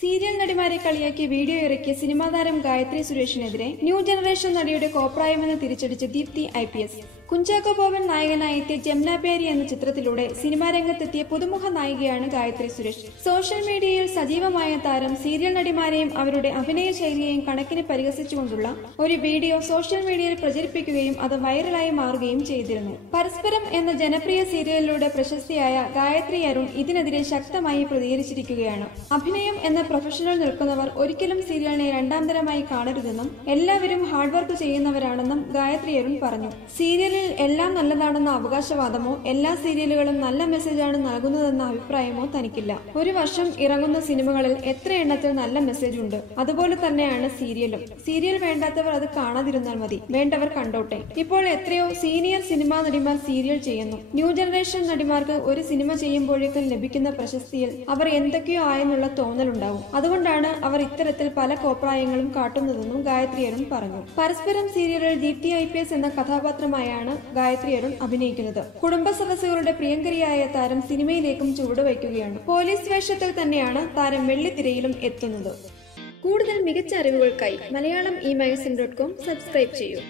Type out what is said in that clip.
Serial നടിമാരെ കളിയാക്കി video ഇറക്കിയ cinema താരം ഗായത്രി സുരേഷിനെതിരെ ന്യൂ ജനറേഷൻ നടിയുടെ കോപ്രായമെന്ന് തിരിച്ചടിച്ച ദീപ്തി ഐ കുഞ്ചാക്കോ ബോബൻ നായകനായി എത്തിയ ജംന പേരി എന്ന ചിത്രത്തിലൂടെ സിനിമാ രംഗത്തെത്തിയ പുതുമുഖ നായികയാണ് ഗായത്രി സുരേഷ്. സോഷ്യൽ മീഡിയയിൽ സജീവമായ താരം സീരിയൽ നടിമാരെയും അവരുടെ അഭിനയ ശൈലിയെയും കണക്കിന് പരിഹസിച്ചുകൊണ്ടുള്ള ഒരു വീഡിയോ സോഷ്യൽ മീഡിയയിൽ പ്രചരിപ്പിക്കുകയും അത് വൈറലായി മാറുകയും ചെയ്തിരുന്നു. പരസ്പരം എന്ന ജനപ്രിയ സീരിയലിലൂടെ പ്രശസ്തിയായ ഗായത്രി അരുൺ ഇതിനെതിരെ ശക്തമായി പ്രതികരിച്ചിരിക്കുകയാണ്. അഭിനയം എന്ന പ്രൊഫഷണൽ നിൽക്കുന്നവർ ഒരിക്കലും സീരിയലിനെ രണ്ടാം തരമായി കാണരുതെന്നും എല്ലാവരും ഹാർഡ് വർക്ക് ചെയ്യുന്നവരാണെന്നും ഗായത്രി അരുൺ പറഞ്ഞു. സീരിയലിൽ എല്ലാം നല്ലതാണെന്ന അവകാശവാദമോ എല്ലാ സീരിയലുകളും നല്ല മെസ്സേജാണ് നൽകുന്നതെന്ന അഭിപ്രായമോ തനിക്കില്ല. ഒരു വർഷം ഇറങ്ങുന്ന സിനിമകളിൽ എത്ര എണ്ണത്തിൽ നല്ല മെസ്സേജ് ഉണ്ട് അതുപോലെ തന്നെയാണ് സീരിയലും. സീരിയൽ വേണ്ടാത്തവർ അത് കാണാതിരുന്നാൽ മതി. വേണ്ടവർ കണ്ടോട്ടെ. ഇപ്പോൾ എത്രയോ സീനിയർ സിനിമാ നടിമാർ സീരിയൽ ചെയ്യുന്നു. ന്യൂ ജനറേഷൻ നടിമാർക്ക് ഒരു സിനിമ ചെയ്യുമ്പോഴേക്കും ലഭിക്കുന്ന പ്രശസ്തിയിൽ അവർ എന്തൊക്കെയോ ആയെന്നുള്ള തോന്നലുണ്ടാവും. അതുകൊണ്ടാണ് അവർ ഇത്തരത്തിൽ പല കോപ്രായങ്ങളും കാട്ടുന്നതെന്നും ഗായത്രി അരുൺ പറഞ്ഞു. പരസ്പരം സീരിയലിൽ ദീപ്തി ഐ എന്ന കഥാപാത്രമായാണ് ഗായത്രി അരുൺ അഭിനയിക്കുന്നത്. കുടുംബ സദസ്സുകളുടെ പ്രിയങ്കരിയായ താരം സിനിമയിലേക്കും ചുവടുവയ്ക്കുകയാണ് പോലീസ് വേഷത്തിൽ തന്നെയാണ് താരം വെള്ളിത്തിരയിലും എത്തുന്നത്. കൂടുതൽ മികച്ച അറിവുകൾക്കായി Malayalam e magazine dot com subscribe ചെയ്യൂ.